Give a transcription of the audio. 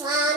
Swan.